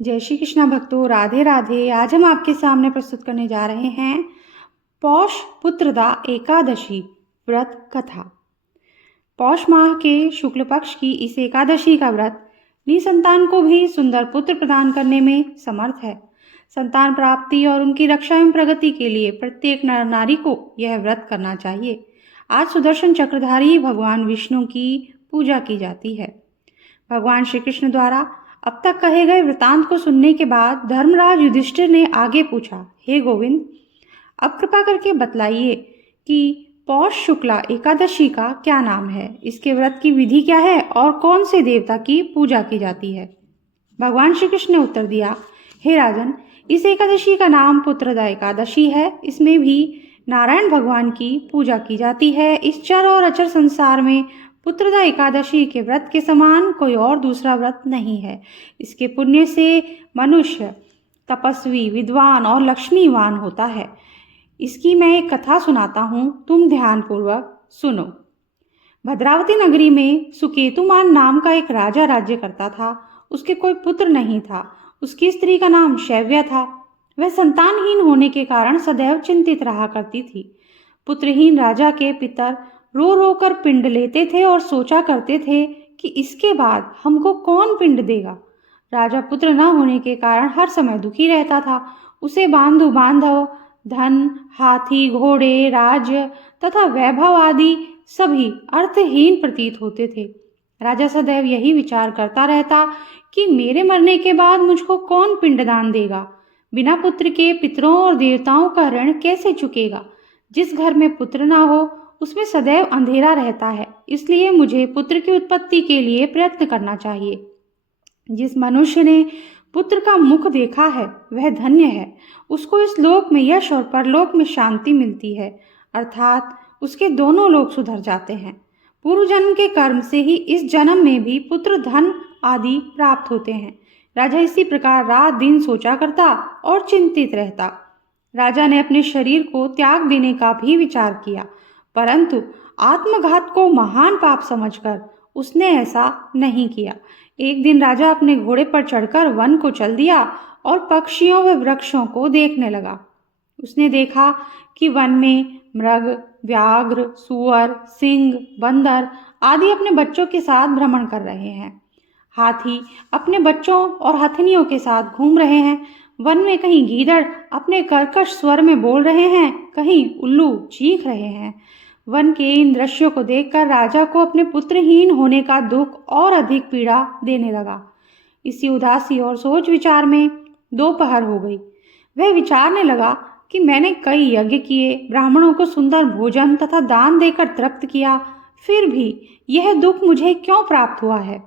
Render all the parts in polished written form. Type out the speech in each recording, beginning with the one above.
जय श्री कृष्णा भक्तों, राधे राधे। आज हम आपके सामने प्रस्तुत करने जा रहे हैं पौष पुत्रदा एकादशी व्रत कथा। पौष माह के शुक्ल पक्ष की इस एकादशी का व्रत निसंतान को भी सुंदर पुत्र प्रदान करने में समर्थ है। संतान प्राप्ति और उनकी रक्षा एवं प्रगति के लिए प्रत्येक नर नारी को यह व्रत करना चाहिए। आज सुदर्शन चक्रधारी भगवान विष्णु की पूजा की जाती है। भगवान श्री कृष्ण द्वारा अब तक कहे गए वृतांत को सुनने के बाद धर्मराज युधिष्ठिर ने आगे पूछा, हे गोविंद, अब कृपा करके बतलाइए कि पौष शुक्ला एकादशी का क्या नाम है, इसके व्रत की विधि क्या है और कौन से देवता की पूजा की जाती है। भगवान श्री कृष्ण ने उत्तर दिया, हे राजन, इस एकादशी का नाम पुत्रदा एकादशी है। इसमें भी नारायण भगवान की पूजा की जाती है। इस चर और अचर संसार में पुत्रदा एकादशी के व्रत के समान कोई और दूसरा व्रत नहीं है। इसके पुण्य से मनुष्य तपस्वी, विद्वान और लक्ष्मीवान होता है। इसकी मैं एक कथा सुनाता हूँ, तुम ध्यानपूर्वक सुनो। भद्रावती नगरी में सुकेतुमान नाम का एक राजा राज्य करता था। उसके कोई पुत्र नहीं था। उसकी स्त्री का नाम शैव्या था। वह संतानहीन होने के कारण सदैव चिंतित रहा करती थी। पुत्रहीन राजा के पितर रो रो कर पिंड लेते थे और सोचा करते थे कि इसके बाद हमको कौन पिंड देगा। राजा पुत्र न होने के कारण हर समय दुखी रहता था। उसे बांधु बांधव, धन, हाथी, घोड़े, राज्य तथा वैभव आदि सभी अर्थहीन प्रतीत होते थे। राजा सदैव यही विचार करता रहता कि मेरे मरने के बाद मुझको कौन पिंडदान देगा। बिना पुत्र के पितरों और देवताओं का ऋण कैसे चुकेगा। जिस घर में पुत्र ना हो उसमें सदैव अंधेरा रहता है। इसलिए मुझे पुत्र की उत्पत्ति के लिए प्रयत्न करना चाहिए। जिस मनुष्य ने पुत्र का मुख देखा है वह धन्य है। उसको इस लोक में यश और परलोक में शांति मिलती है, अर्थात उसके दोनों लोक सुधर जाते हैं। पूर्व जन्म के कर्म से ही इस जन्म में भी पुत्र, धन आदि प्राप्त होते हैं। राजा इसी प्रकार रात दिन सोचा करता और चिंतित रहता। राजा ने अपने शरीर को त्याग देने का भी विचार किया, परंतु आत्मघात को महान पाप समझकर उसने ऐसा नहीं किया। एक दिन राजा अपने घोड़े पर चढ़कर वन को चल दिया और पक्षियों व वृक्षों को देखने लगा। उसने देखा कि वन में मृग, व्याघ्र, सूअर, सिंह, बंदर आदि अपने बच्चों के साथ भ्रमण कर रहे हैं। हाथी अपने बच्चों और हथनियों के साथ घूम रहे हैं। वन में कहीं गीदड़ अपने कर्कश स्वर में बोल रहे हैं, कहीं उल्लू चीख रहे हैं। वन के इन दृश्यों को देखकर राजा को अपने पुत्रहीन होने का दुख और अधिक पीड़ा देने लगा। इसी उदासी और सोच विचार में दोपहर हो गई। वह विचारने लगा कि मैंने कई यज्ञ किए, ब्राह्मणों को सुंदर भोजन तथा दान देकर तृप्त किया, फिर भी यह दुख मुझे क्यों प्राप्त हुआ है।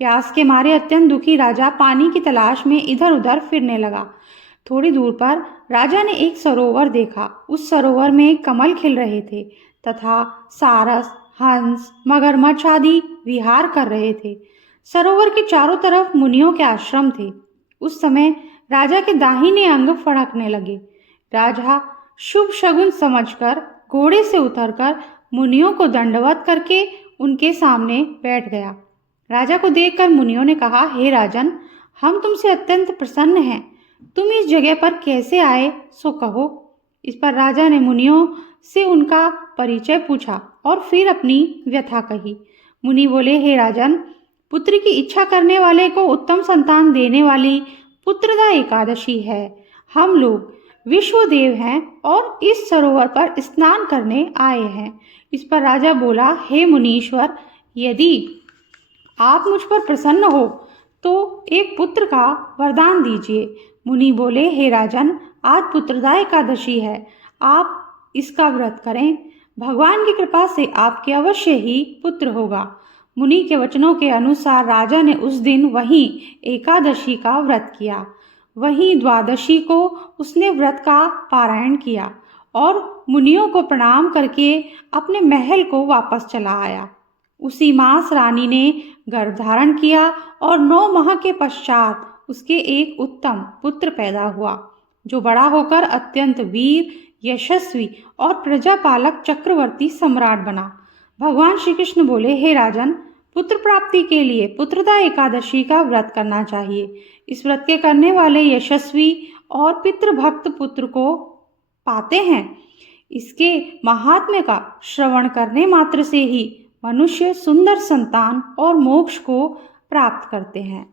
प्यास के मारे अत्यंत दुखी राजा पानी की तलाश में इधर उधर फिरने लगा। थोड़ी दूर पर राजा ने एक सरोवर देखा। उस सरोवर में कमल खिल रहे थे तथा सारस, हंस, मगरमच्छ आदि विहार कर रहे थे। सरोवर के चारों तरफ मुनियों के आश्रम थे। उस समय राजा के दाहिने अंग फड़कने लगे। राजा शुभ शगुन समझकर घोड़े से उतरकर मुनियों को दंडवत करके उनके सामने बैठ गया। राजा को देखकर मुनियों ने कहा, हे राजन, हम तुमसे अत्यंत प्रसन्न हैं। तुम इस जगह पर कैसे आए सो कहो। इस पर राजा ने मुनियों से उनका परिचय पूछा और फिर अपनी व्यथा कही। मुनि बोले, हे राजन, पुत्र की इच्छा करने वाले को उत्तम संतान देने वाली पुत्रदा एकादशी है। हम लोग विश्वदेव हैं और इस सरोवर पर स्नान करने आए हैं। इस पर राजा बोला, हे मुनीश्वर, यदि आप मुझ पर प्रसन्न हो तो एक पुत्र का वरदान दीजिए। मुनि बोले, हे राजन, आज पुत्रदा एकादशी है, आप इसका व्रत करें। भगवान की कृपा से आपके अवश्य ही पुत्र होगा। मुनि के वचनों के अनुसार राजा ने उस दिन वहीं एकादशी का व्रत किया। वहीं द्वादशी को उसने व्रत का पारायण किया और मुनियों को प्रणाम करके अपने महल को वापस चला आया। उसी मास रानी ने गर्भ धारण किया और 9 माह के पश्चात उसके एक उत्तम पुत्र पैदा हुआ, जो बड़ा होकर अत्यंत वीर, यशस्वी और प्रजापालक चक्रवर्ती सम्राट बना। भगवान श्री कृष्ण बोले, हे राजन, पुत्र प्राप्ति के लिए पुत्रदा एकादशी का व्रत करना चाहिए। इस व्रत के करने वाले यशस्वी और पितृभक्त पुत्र को पाते हैं। इसके महात्म्य का श्रवण करने मात्र से ही मनुष्य सुंदर संतान और मोक्ष को प्राप्त करते हैं।